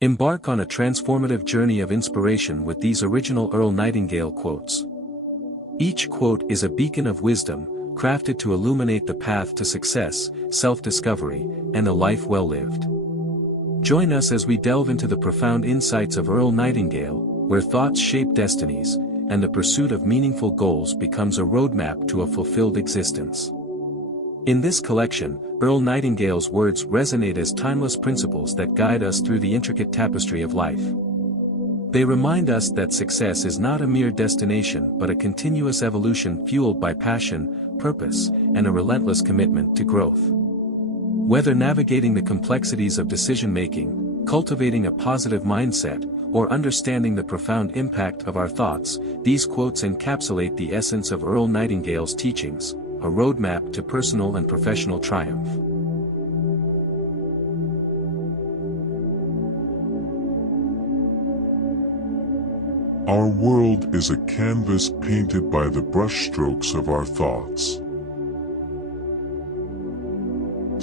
Embark on a transformative journey of inspiration with these original Earl Nightingale quotes. Each quote is a beacon of wisdom, crafted to illuminate the path to success, self-discovery, and a life well lived. Join us as we delve into the profound insights of Earl Nightingale, where thoughts shape destinies, and the pursuit of meaningful goals becomes a roadmap to a fulfilled existence. In this collection, Earl Nightingale's words resonate as timeless principles that guide us through the intricate tapestry of life. They remind us that success is not a mere destination but a continuous evolution fueled by passion, purpose, and a relentless commitment to growth. Whether navigating the complexities of decision-making, cultivating a positive mindset, or understanding the profound impact of our thoughts, these quotes encapsulate the essence of Earl Nightingale's teachings, a roadmap to personal and professional triumph. Our world is a canvas painted by the brushstrokes of our thoughts.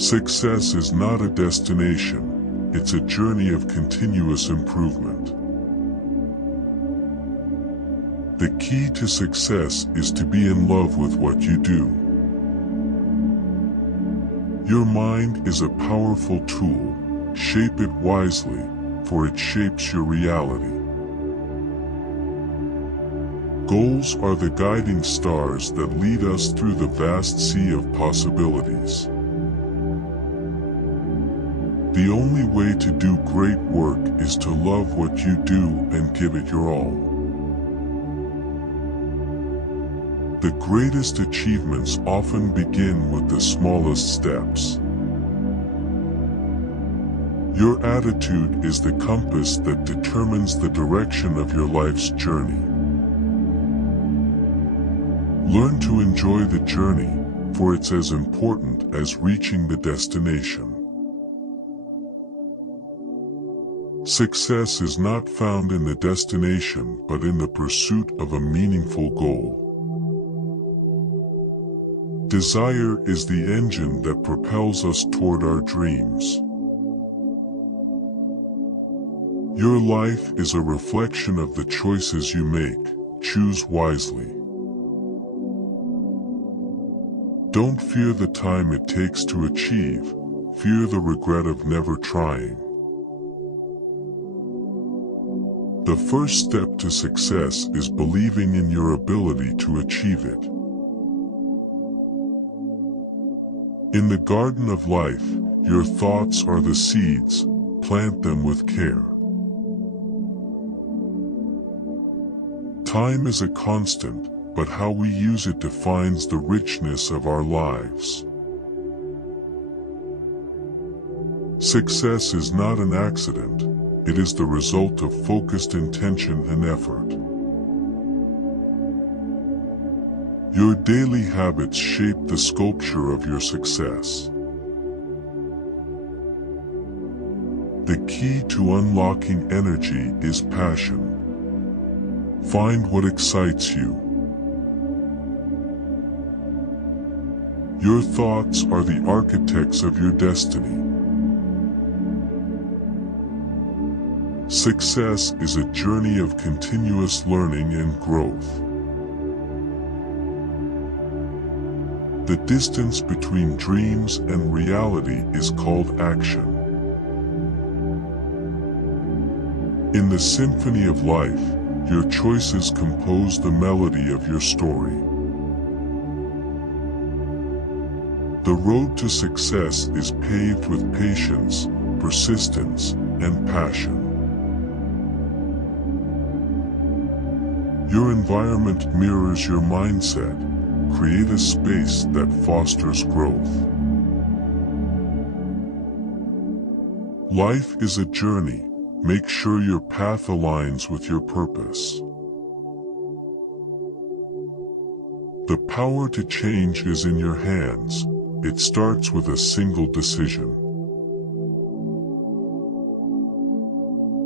Success is not a destination, it's a journey of continuous improvement. The key to success is to be in love with what you do. Your mind is a powerful tool. Shape it wisely, for it shapes your reality. Goals are the guiding stars that lead us through the vast sea of possibilities. The only way to do great work is to love what you do and give it your all. The greatest achievements often begin with the smallest steps. Your attitude is the compass that determines the direction of your life's journey. Learn to enjoy the journey, for it's as important as reaching the destination. Success is not found in the destination but in the pursuit of a meaningful goal. Desire is the engine that propels us toward our dreams. Your life is a reflection of the choices you make. Choose wisely. Don't fear the time it takes to achieve, fear the regret of never trying. The first step to success is believing in your ability to achieve it. In the garden of life, your thoughts are the seeds. Plant them with care. Time is a constant, but how we use it defines the richness of our lives. Success is not an accident, it is the result of focused intention and effort. Your daily habits shape the sculpture of your success. The key to unlocking energy is passion. Find what excites you. Your thoughts are the architects of your destiny. Success is a journey of continuous learning and growth. The distance between dreams and reality is called action. In the symphony of life, your choices compose the melody of your story. The road to success is paved with patience, persistence, and passion. Your environment mirrors your mindset. Create a space that fosters growth. Life is a journey. Make sure your path aligns with your purpose. The power to change is in your hands. It starts with a single decision.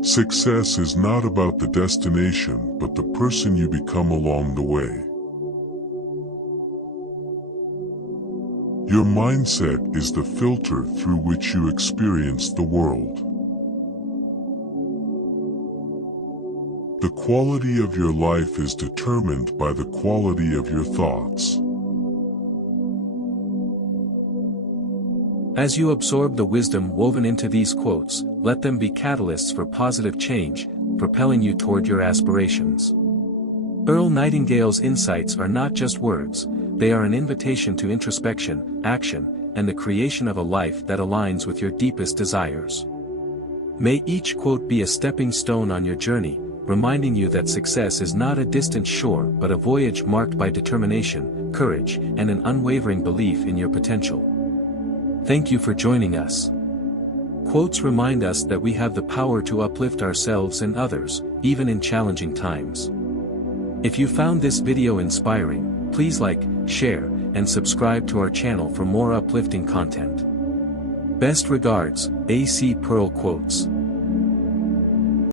Success is not about the destination, but the person you become along the way. Your mindset is the filter through which you experience the world. The quality of your life is determined by the quality of your thoughts. As you absorb the wisdom woven into these quotes, let them be catalysts for positive change, propelling you toward your aspirations. Earl Nightingale's insights are not just words, they are an invitation to introspection, action, and the creation of a life that aligns with your deepest desires. May each quote be a stepping stone on your journey, reminding you that success is not a distant shore but a voyage marked by determination, courage, and an unwavering belief in your potential. Thank you for joining us. Quotes remind us that we have the power to uplift ourselves and others, even in challenging times. If you found this video inspiring, please like, share, and subscribe to our channel for more uplifting content. Best regards, AC Pearl Quotes.